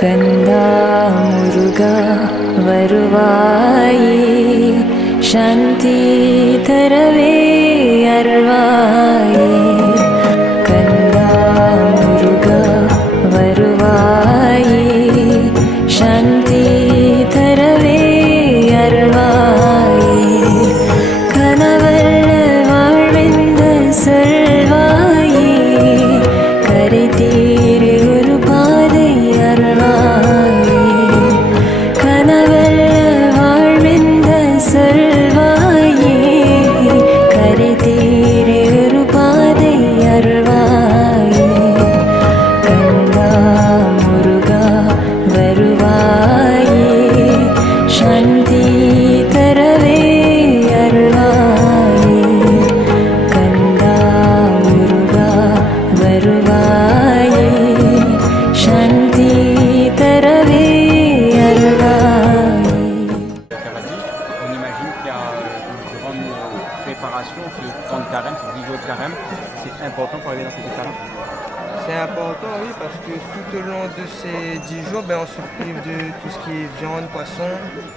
கந்தா முருகா வருவாயே, சாந்தி தரவே அருள்வாயே. கந்தா முருகா வருவாயே, சாந்தி தரவே அருள்வாயே. கனவல்ல வாழ்வெந்த சொல்வாயே, கரை தீரு ஒரு பாதை அருள்வாயே. கனவல்ல வாழ்வெந்த சொல்வாயே, கரை தீரு ஒரு பாதை அருள்வாயே. கந்தா முருகா வருவாயே, சாந்தி தரவே அருள்வாயே. கந்தா முருகா வருவாயே, சாந்தி தரவே அருள்வாயே. On imagine qu'il y a une grande préparation, que le temps de carême, ce 10 jours de carême, c'est important pour arriver dans cet état-là. C'est important, oui, parce que tout au long de ces 10 jours, on se prive de tout ce qui est viande, poisson,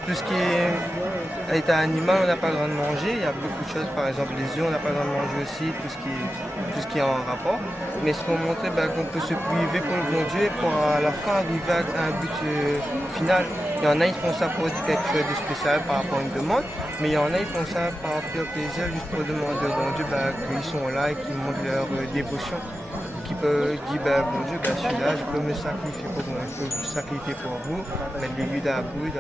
tout ce qui est état animal, on n'a pas le droit de manger. Il y a beaucoup de choses, par exemple les œufs, on n'a pas le droit de manger aussi, tout ce qui est en rapport. Mais c'est pour montrer qu'on peut se priver pour le bon Dieu et pour à la fin arriver à un but final. Il y en a, ils font ça pour dire quelque chose de spécial par rapport à une demande, mais il y en a, ils font ça par pur plaisir, juste pour demander au bon Dieu qu'ils sont là et qu'ils montrent leur dévotion. Qui peut dire bon Dieu, je suis là, je peux me sacrifier pour moi, je peux me sacrifier pour vous, mettre les huiles à bout,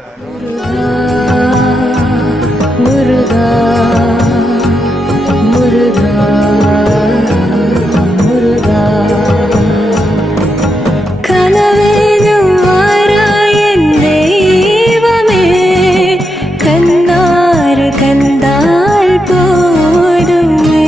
Muruga Muruga Muruga கனவேனும் வாராயன் தெய்வமே, கண்ணாறு கண்டால் போதுமே.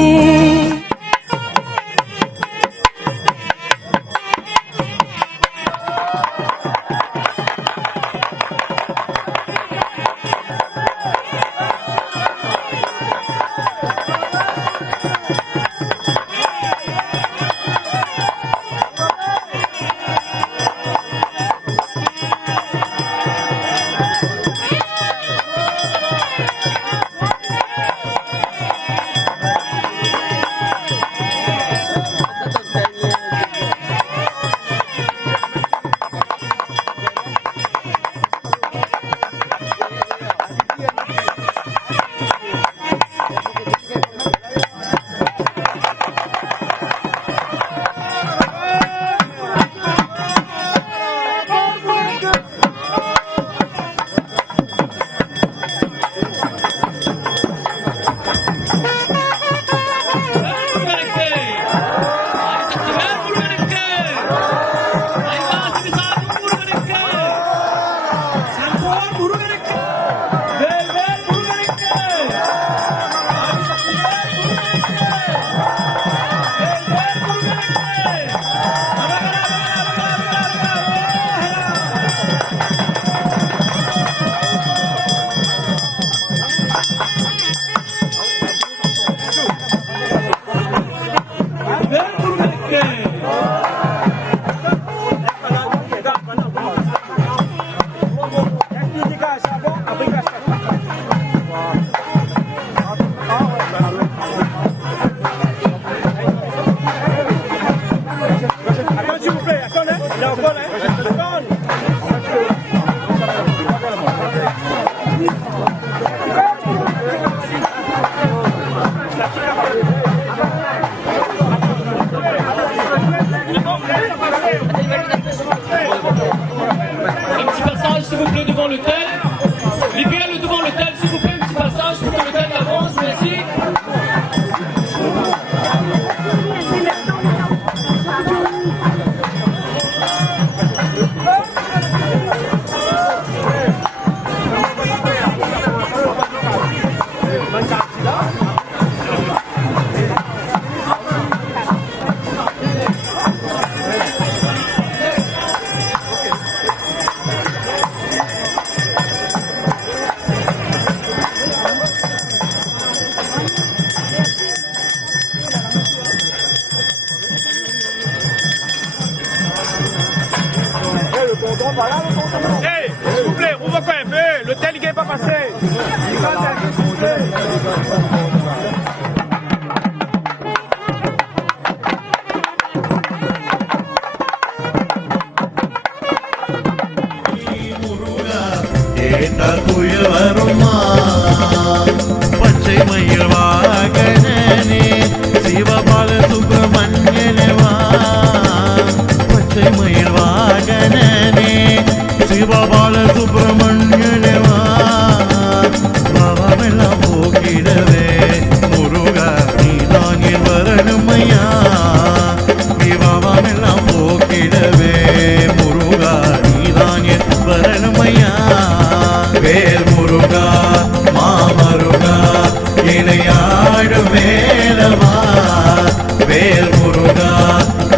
வேல் முருகா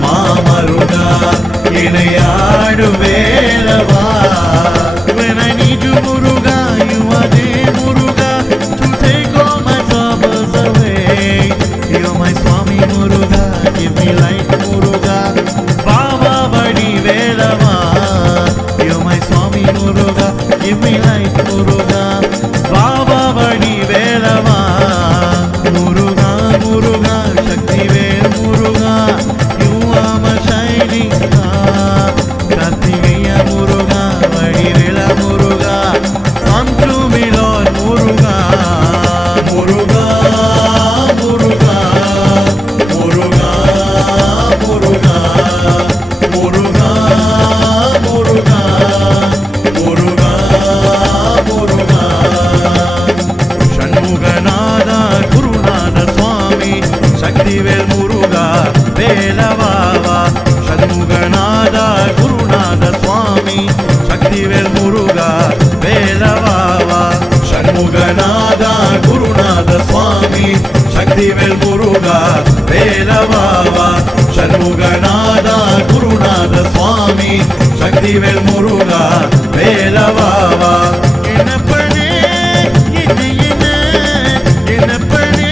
மாமருகா இணையாடு வேலவா. When I need you Muruga, you are there Muruga, to take all my troubles away. You're my Swami Muruga, give me light முருகா, பாபா வடி வேலவா. You're my Swami Muruga, give me light முருகா, பாபா வடி வேலவா. முருகா முருகா சக்திவேல் முருகா, you are my shining star. Karthikeya Muruga வடிவேல Muruga, come to me Lord முருகா. முருகா முருகா முருகா முருகா முருகா முருகா முருகா முருகா. ஷண்முகநாதா குருநாத சுவாமி சக்திவேல் முருகா வேலவாவா. ஷண்முகநாதா குருநாத சுவாமி சக்திவேல் முருகா வேலவாவா. ஷண்முகநாதா குருநாத சுவாமி சக்திவேல் முருகா வேலவாவா. ஷண்முகநாதா குருநாத சுவாமி சக்திவேல் முருகா வேலவாவா. என்னப்பனே என்னப்பனே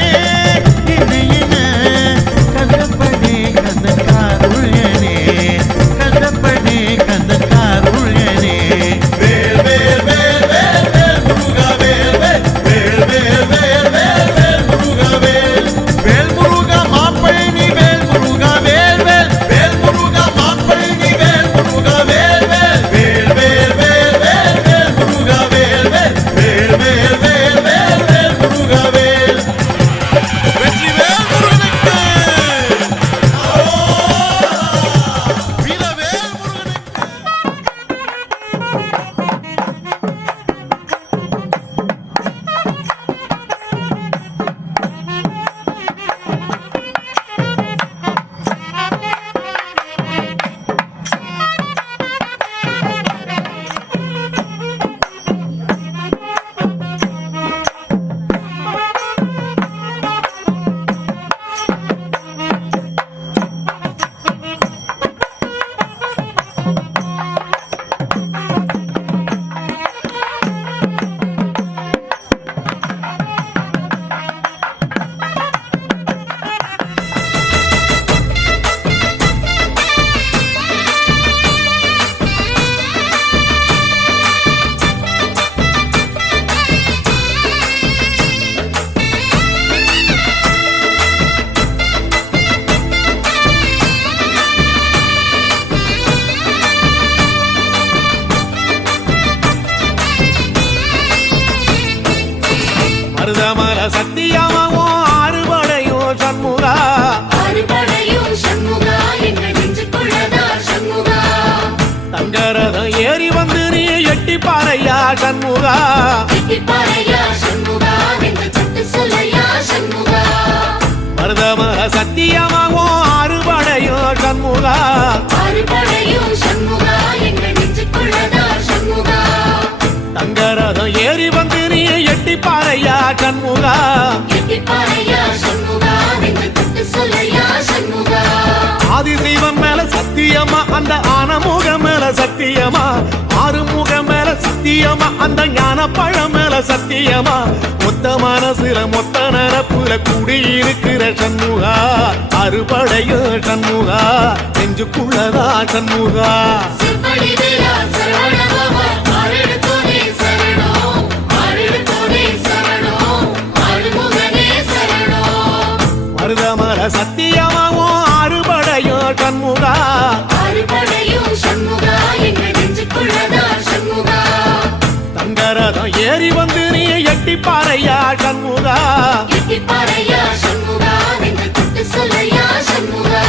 கந்தப்பனே கந்தக்காருள்யனே, கந்தப்பனே கந்தக்காருள்யனே. வேல் வேல் வேல் வேல் வேல் முருகா வேல் வேல் வேல் வேல் வேல் வேல் வேல் முருகா வேல். வேல் முருகா மாப்பழனி வேல் முருகா வேல் வேல் வேல் முருகா மாப்பழனி வேல் முருகா வேல் வேல் வேல் வேல் வேல் வேல் வேல் முருகா வேல் வேல் வேல் வேல் வேல் வேல் வேல் முருகா வேல். வெற்றிவேல் முருகனுக்கு வீரவேல் முருகனுக்கு. மருதமல சத்தியமாவோ ஆறுபடையோ சண்முகா, ஆறுபடையும் சண்முகா, எங்கள் நெஞ்சுக்குள்ளதா சண்முகா. தங்கரதம் ஏறி வந்து நீ எட்டி பாறையா சண்முகா. எட்டிப்பாறையா சண்முகா, எங்கள் சட்டு சொல்லையா சண்முகா. மருதமல சத்தியமாவோ ஆறுபடையோ சண்முகா. ஆறுபடையும் சண்முகா, எங்கள் நெஞ்சுக்குள்ளதா சண்முகா. தங்கரதம் ஏறி வந்து நீ எட்டி பாறையா சண்முகா. எட்டிப்பாறையா சண்முகா, எங்கள் சட்டு சொல்லையா சண்முகா. ஆதிசைவம் மேல சத்தியமா, அந்த ஆனமுக மேல சத்தியமா, ஆறுமுக மேல சத்தியமா, அந்த ஞான பழம் மேல சத்தியமா, மொத்த மனசுல மொத்த நரப்புல கூடியிருக்கிற சண்முகா. அறுபடையோ சண்முகா, நெஞ்சுக்குள்ளதா சண்முகா. செவ்வடி வீரா சரவணபவா, ஆறெடுத்தோனே சரணம், ஆறெடுத்தோனே சரணம், ஆறுமுகனே சரணம். மருதமல சத்தியமாவோ ஆறுபடையோ சண்முகா. ஆறுபடையும் சண்முகா, எங்கள் நெஞ்சுக்குள்ளதா சண்முகா. தங்கரதம் ஏறி வந்து நீ எட்டி பாறையா சண்முகா. எட்டிப்பாறையா சண்முகா, எங்கள் சட்டு சொல்லையா சண்முகா.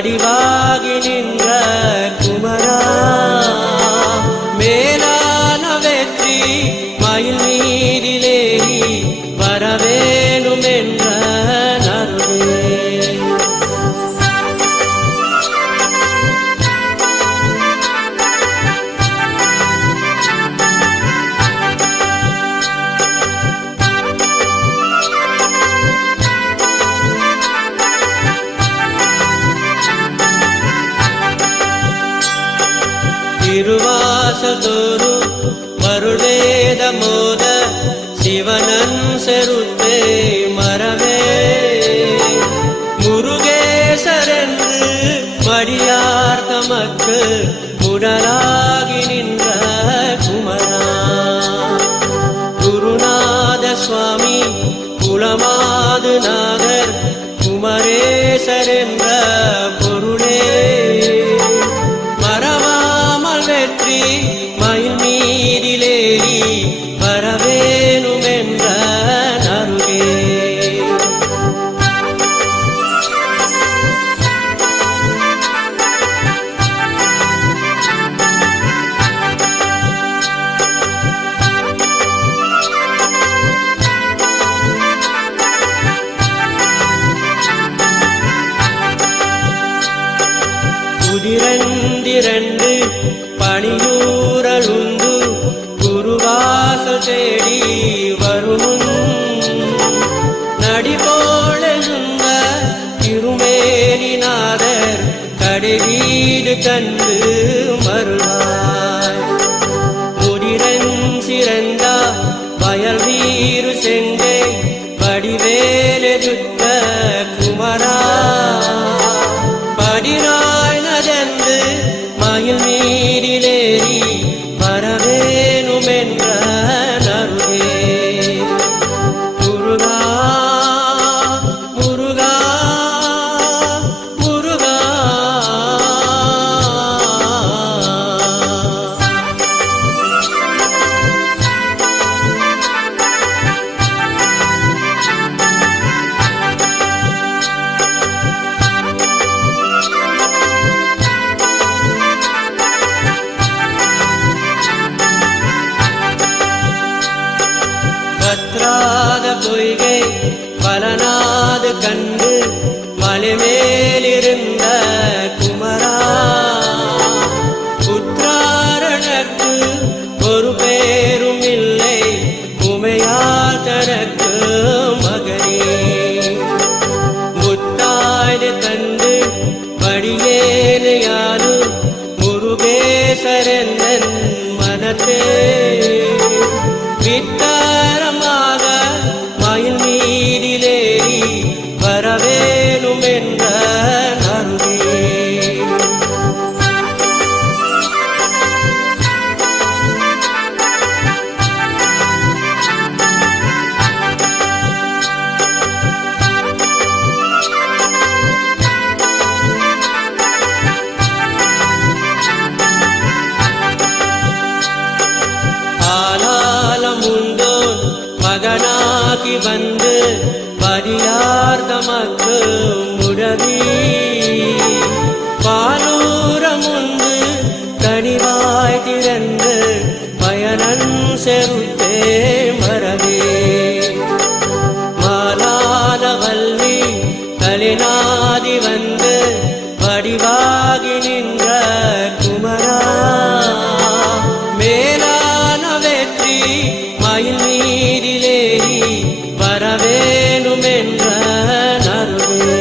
வடிவாகி நின்ற குமரா மேலான வெற்றி மயில் மீதிலேறி வரவேணும் என்ற நருவே திருவாசதோறு மருள்வேத மோத சிவனன் செருத்தே மரவே முருகேசரென்று மடியார் தமக்கு உடலாகி நின்ற குமரா குருநாத சுவாமி குலமாது நாகர் குமரேசரென்ற பொருளே வெற்றி மயில் மீதிலேறி வரவேணும் என்ற நருகே குதிரண்டிரண்டு பணியூரலுண்டு குருவாசல் தேடி வருமுன் நடிபோழெழுந்த திருமேனிநாதர் கடைவீடு கண்டு மருளாய் முதிரன் சிறந்தா வயல் வீறு செங்கை வடிவேலெதுக்க குமரா படிராய் நதந்து மயில் மீறிலேறி வரவேணும் என்ற நருகே முருகா முருகா முருகா பத்ராத பொய்கை பலனாது கண்டு மலைமேலிருந்த குமரா புத்திராரணக்கு ஒரு பேரும் இல்லை உமையால் தனக்கு மகனே முத்தாய்து கண்டு படியேனையாரு முருகேசரன் மனத்தே வித்தாரமாக மயில் மீதிலேறி வரவேணும் என்ற நருகே ஆலாலமுண்டோன் மகனாகி வந்து படியார் தமக்கு முடவி பாலூரமுண்டு கனிவாய் திறந்து பயனன் செருத்தே மரவே மாலாத வல்லி கலினாதி வந்து வடிவாகி நின்ற குமரா மேலான வெற்றி மயில் மீதிலேறி வரவேணும் என்ற நருவே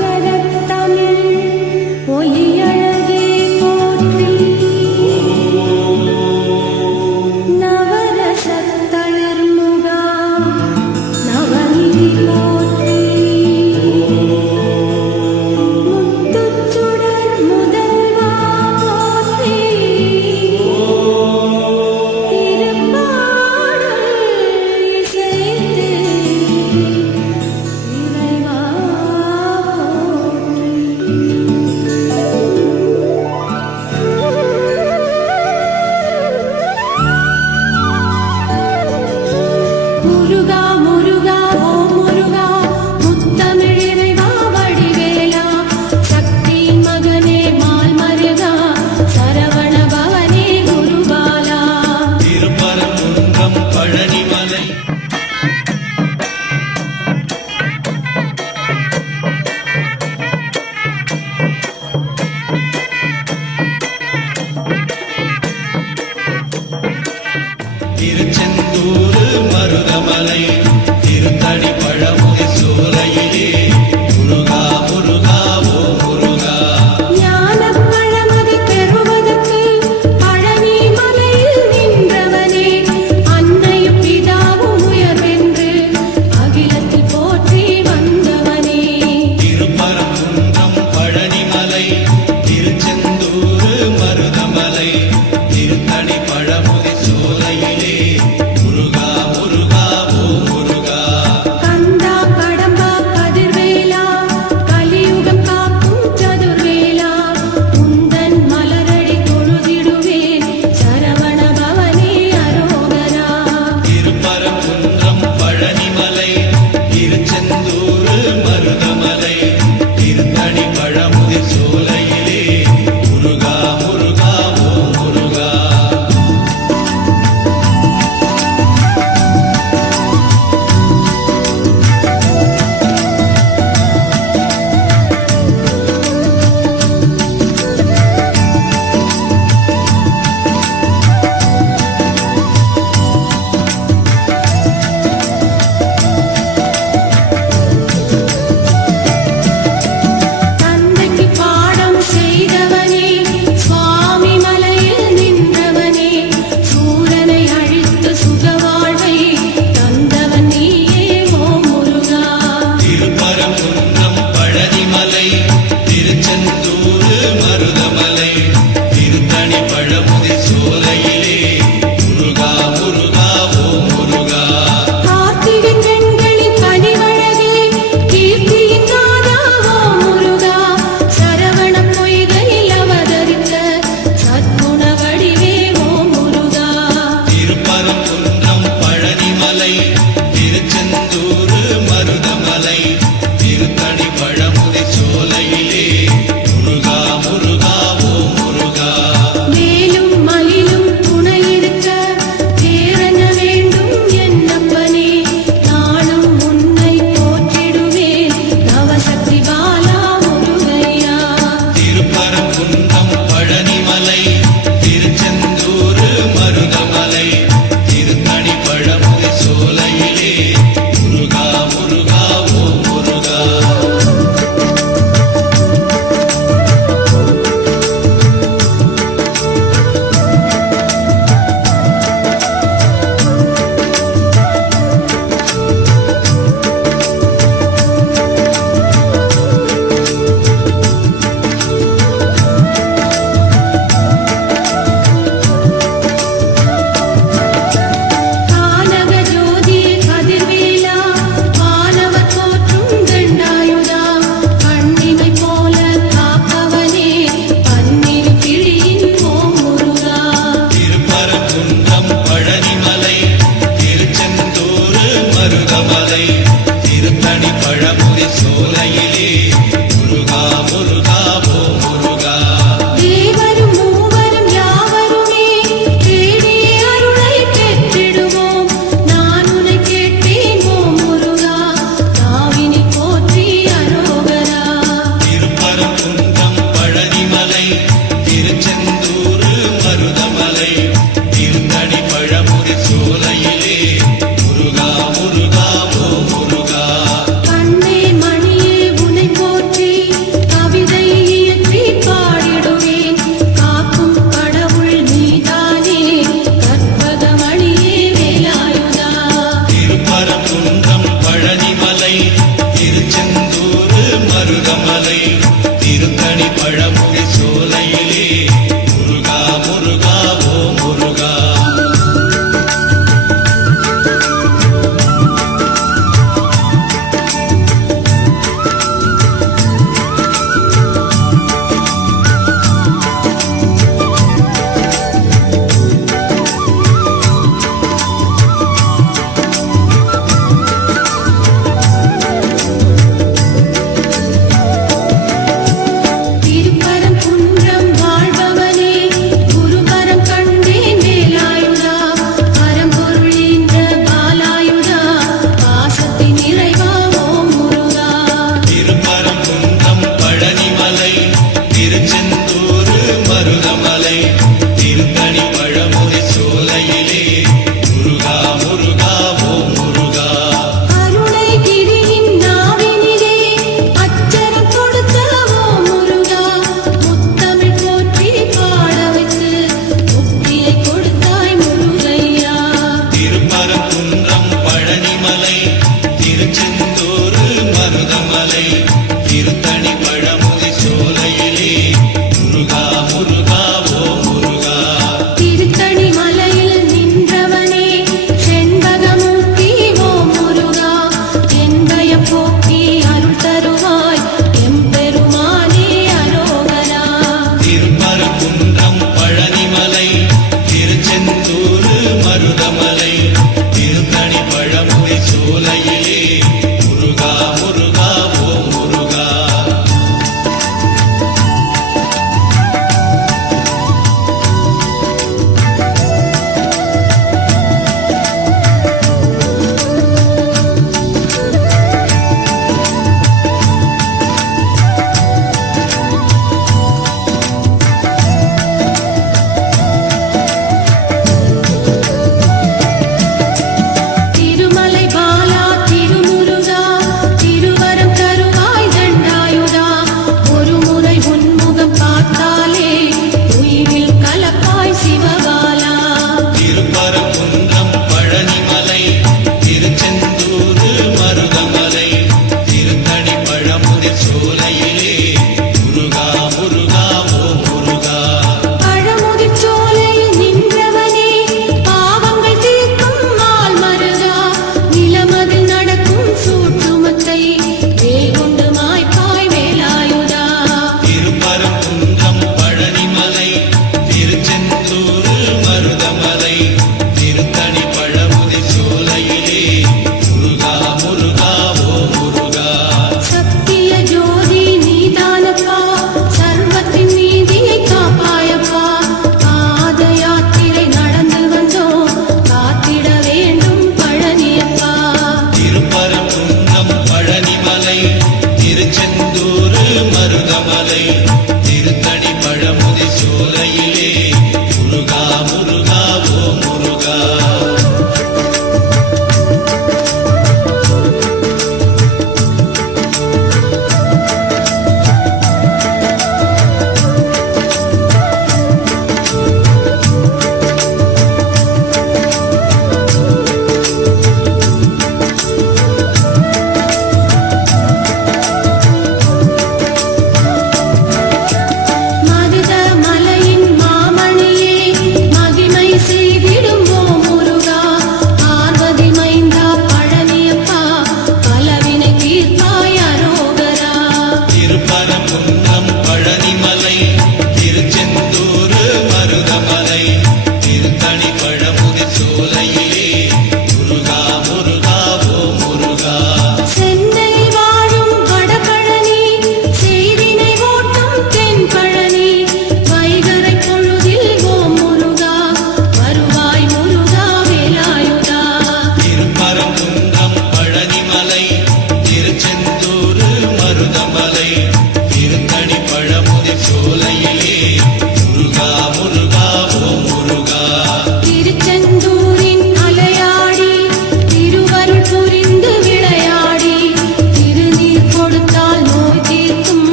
அகரத்தமிழ் ஒளி